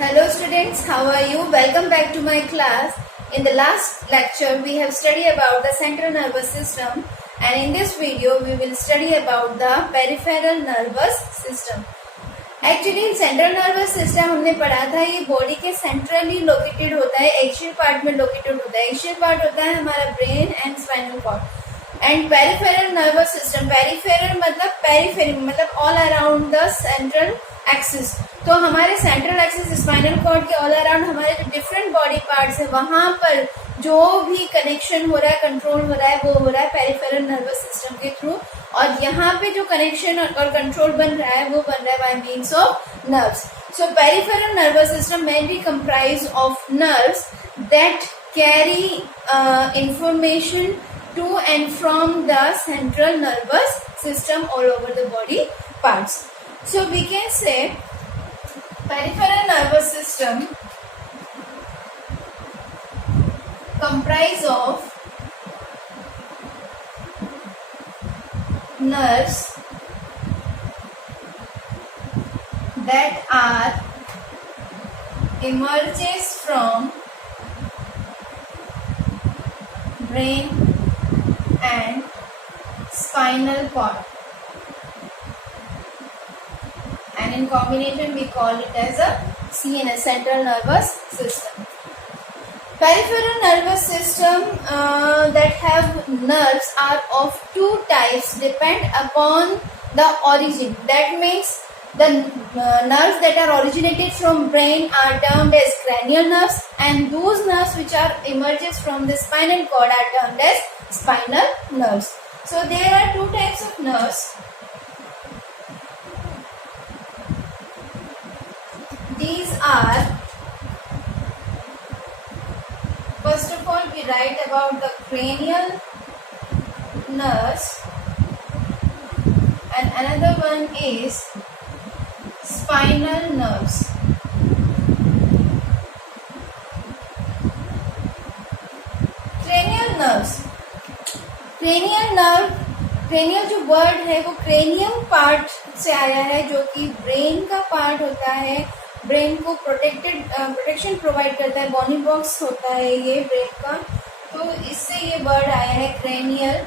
Hello students, how are you? Welcome back to my class. In the last lecture, we have studied about the central nervous system, and in this video, we will study about the peripheral nervous system. Actually central nervous system हमने पढ़ा था, ये body के centrally located होता है, axial part में located होता है. एक्सियल पार्ट होता है हमारा brain and spinal cord. And peripheral nervous system, peripheral मतलब पेरिफेरी मतलब all around the central axis. तो हमारे सेंट्रल एक्सिस स्पाइनल कॉर्ड के ऑल अराउंड हमारे जो डिफरेंट बॉडी पार्ट्स है, वहां पर जो भी कनेक्शन हो रहा है, कंट्रोल हो रहा है, वो हो रहा है पेरिफेरल नर्वस सिस्टम के थ्रू. और यहाँ पे जो कनेक्शन और कंट्रोल बन रहा है, वो बन रहा है bye means of nerves. So peripheral nervous system mainly comprise of nerves that carry information to and from the central nervous system all over the body parts. So we can say peripheral nervous system comprise of nerves that are emerges from brain and spinal cord, and in combination we call it as a CNS, central nervous system. Peripheral nervous system that have nerves are of two types depend upon the origin. That means the nerves that are originated from brain are termed as cranial nerves, and those nerves which are emerges from the spinal cord are termed as spinal nerves. So there are two types of nerves. These are, first of all we write about the cranial nerves, and another one is spinal nerves. Cranial nerves, cranial nerve, cranial जो word है वो cranium part से आया है, जो कि brain का part होता है. ब्रेन को प्रोटेक्शन प्रोवाइड करता है, बॉनी बॉक्स होता है ये ब्रेन का. तो इससे ये वर्ड आया है क्रेनियल.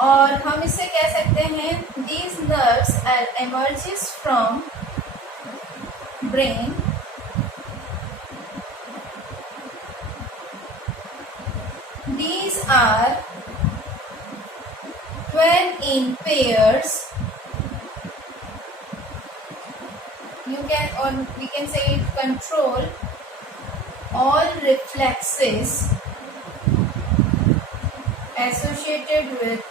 और हम इससे कह सकते हैं these nerves are emerges from brain these are when in pairs, you can, or we can say it, control all reflexes associated with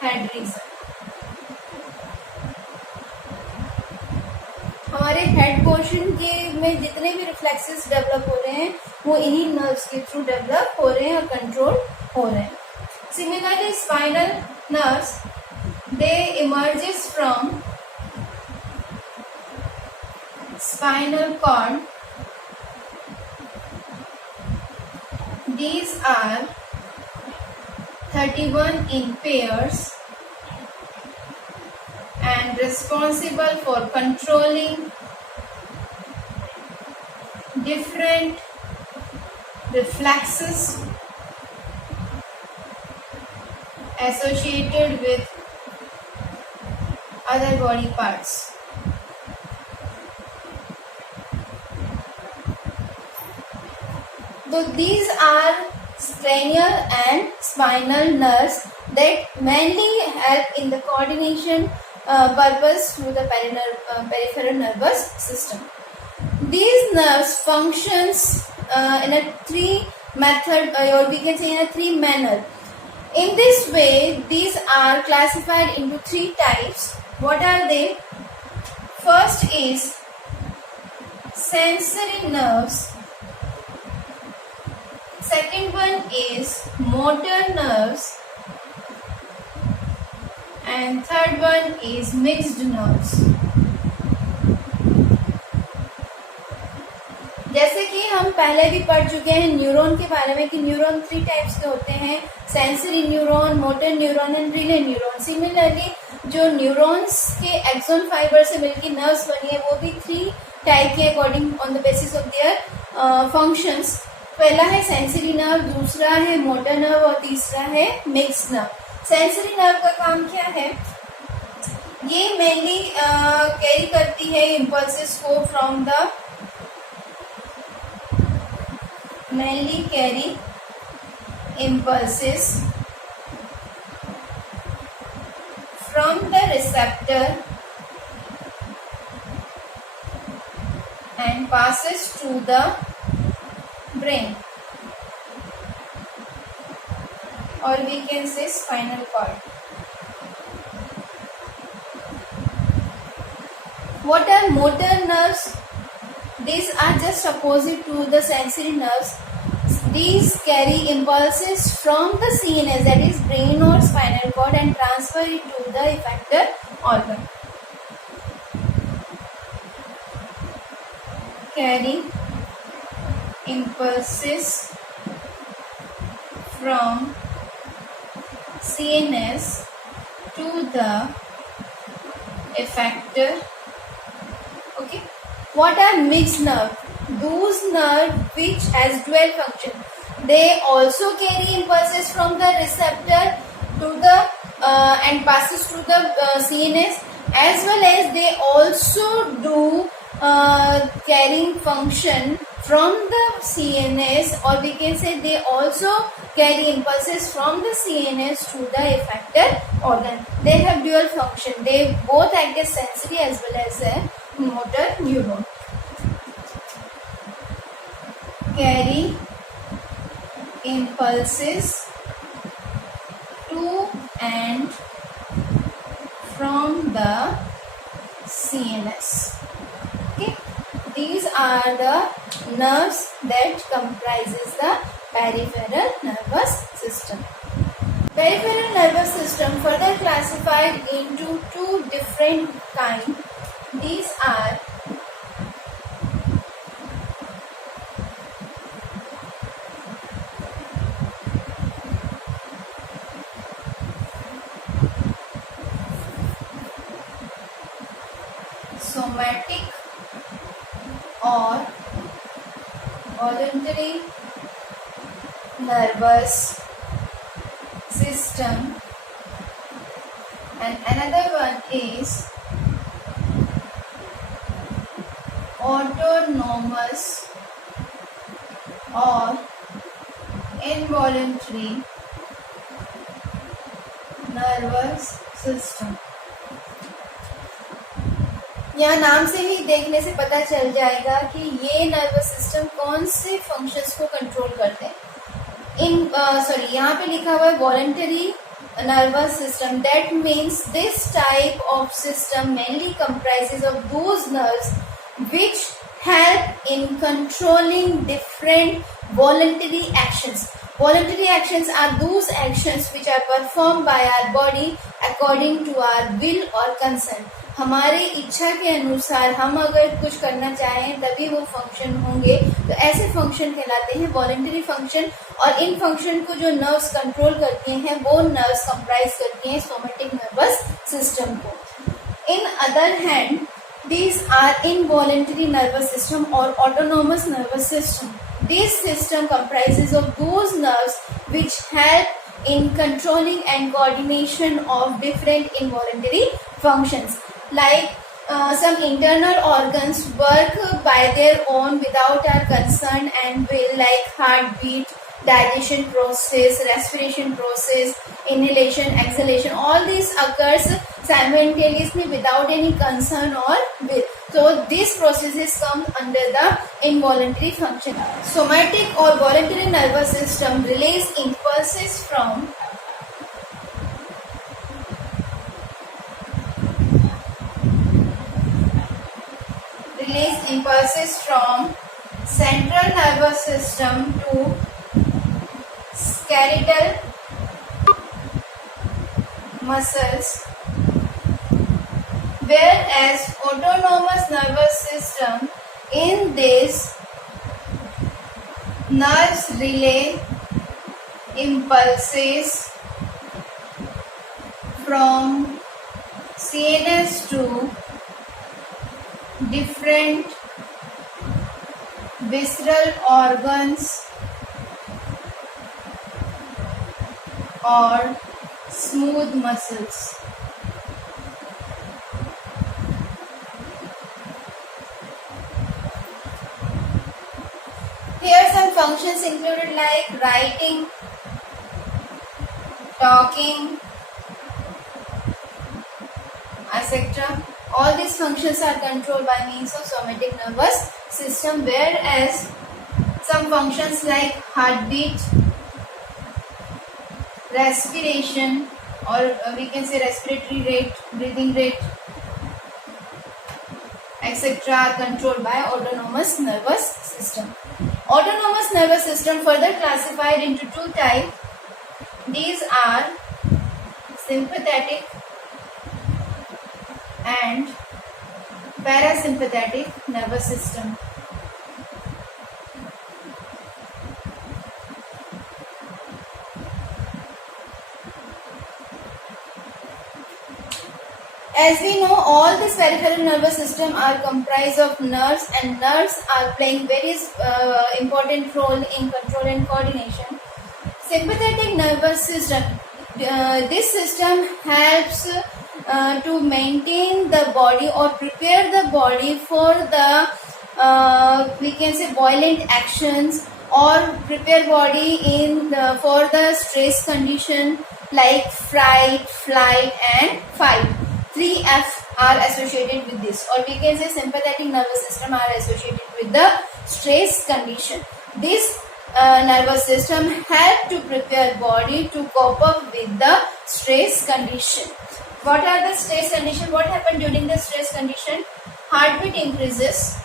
head region. हमारे हेड पोर्शन के में जितने भी रिफ्लेक्सेस डेवलप हो रहे हैं, वो इन्हीं नर्व्स के थ्रू डेवलप हो रहे हैं और कंट्रोल हो रहे हैं. Similarly spinal nerves, they emerges from spinal cord. These are 31 in pairs and responsible for controlling different reflexes associated with other body parts. So these are cranial and spinal nerves that mainly help in the coordination purpose through the peripheral nervous system. These nerves functions in a three method, or we can say in a three manner. In this way, these are classified into three types. What are they? First is sensory nerves. Second one is motor nerves. And third one is mixed nerves. जैसे कि हम पहले भी पढ़ चुके हैं neuron के बारे में कि न्यूरॉन 3 टाइप्स के होते हैं. Sensory neuron, motor neuron and relay neuron. Similarly जो न्यूरॉन्स के एक्सोन फाइबर से मिलकर नर्व्स बनी है वो भी 3 टाइप के according on the basis of their functions. पहला है सेंसरी नर्व, दूसरा है मोटर नर्व और तीसरा है मिक्स्ड नर्व. सेंसरी नर्व का काम क्या है? ये मेनली कैरी करती है इम्पल्सेस को from the mainly carry impulses from the receptor and passes to the brain, or we can say spinal cord. What are motor nerves? These are just opposite to the sensory nerves. These carry impulses from the CNS, that is brain or spinal cord, and transfer it to the effector organ. Carry impulses from CNS to the effector. Okay. What are mixed nerve? Those nerve which has dual function. They also carry impulses from the receptor to the and passes to the CNS, as well as they also do carrying function from the CNS, or we can say they also carry impulses from the CNS to the effector organ. They have dual function. They both act as sensory as well as a motor neuron. Carry impulses to and from the CNS. Okay, these are the nerves that comprises the peripheral nervous system. Peripheral nervous system further classified into 2 different kinds. These are somatic or voluntary nervous system, and another one is autonomous or involuntary nervous system. यहाँ नाम से ही देखने से पता चल जाएगा कि ये नर्वस सिस्टम कौन से फंक्शंस को कंट्रोल करते हैं. यहाँ पे लिखा हुआ है voluntary nervous system. That means this type of system mainly comprises of those nerves which help in controlling different voluntary actions. Voluntary actions are those actions which are performed by our body according to our will or consent. हमारे इच्छा के अनुसार हम अगर कुछ करना चाहें तभी वो फंक्शन होंगे, तो ऐसे फंक्शन कहलाते हैं वॉलंटरी फंक्शन. और इन फंक्शन को जो नर्व्स कंट्रोल करती हैं वो नर्व्स कंप्राइज करती हैं सोमेटिक नर्वस सिस्टम को. In other hand these are involuntary nervous system or autonomous nervous system. This system comprises of those nerves which help in controlling and coordination of different involuntary functions. Like some internal organs work by their own without our consent and will, like heartbeat, digestion process, respiration process, inhalation, exhalation. All these occurs simultaneously without any concern or will. So these processes come under the involuntary function. Somatic or voluntary nervous system relays impulses from central nervous system to skeletal muscles, whereas autonomous nervous system, in this nerves relay impulses from CNS to different visceral organs or smooth muscles. Here some functions included like writing, talking, etc. All these functions are controlled by means of somatic nervous system, whereas some functions like heartbeat, respiration, or we can say respiratory rate, breathing rate, etc. are controlled by autonomous nervous system. Autonomous nervous system further classified into two types. These are sympathetic and parasympathetic nervous system. As we know, all these peripheral nervous system are comprised of nerves, and nerves are playing very important role in control and coordination. Sympathetic nervous system. This system helps to maintain the body or prepare the body for the we can say buoyant actions, or prepare body for the stress condition like fright, flight and fight. 3F are associated with this, or we can say sympathetic nervous system are associated with the stress condition. This nervous system help to prepare body to cope up with the stress condition. What are the stress condition? What happened during the stress condition? Heartbeat increases.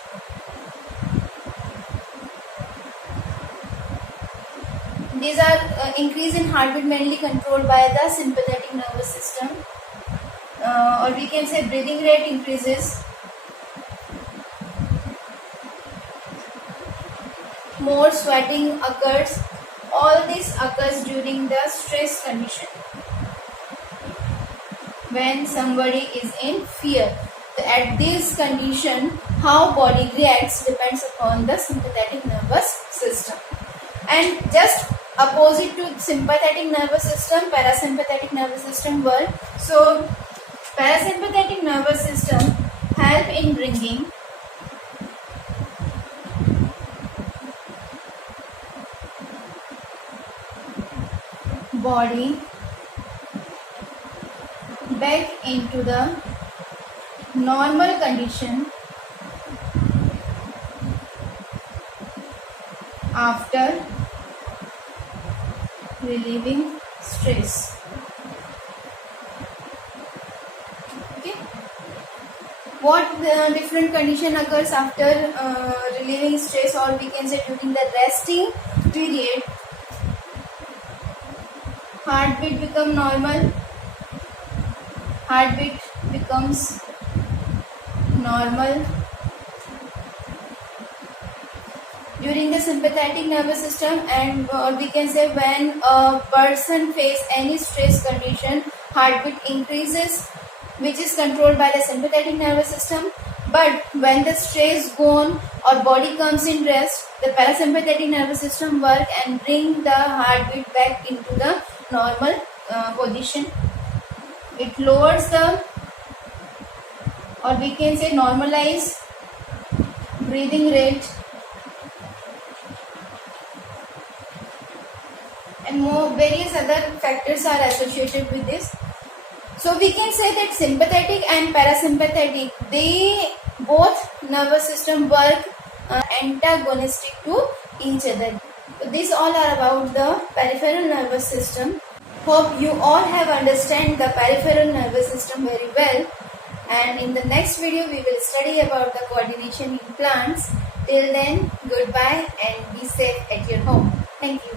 These are increase in heartbeat mainly controlled by the sympathetic nervous system. Or we can say breathing rate increases. More sweating occurs. All this occurs during the stress condition. When somebody is in fear, at this condition, how body reacts depends upon the sympathetic nervous system. And just opposite to sympathetic nervous system, parasympathetic nervous system work. So parasympathetic nervous system help in bringing body back into the normal condition after relieving stress. Okay. What different condition occurs after relieving stress, or we can say during the resting period? Heartbeat become normal. Heartbeat becomes normal. During the sympathetic nervous system, and we can say when a person face any stress condition, heartbeat increases, which is controlled by the sympathetic nervous system. But when the stress gone or body comes in rest, the parasympathetic nervous system work and bring the heartbeat back into the normal position. It lowers the, or we can say normalize breathing rate, and more various other factors are associated with this. So we can say that sympathetic and parasympathetic, they both nervous system work antagonistic to each other. So these all are about the peripheral nervous system. Hope you all have understand the peripheral nervous system very well. And in the next video we will study about the coordination in plants. Till then, goodbye and be safe at your home. Thank you.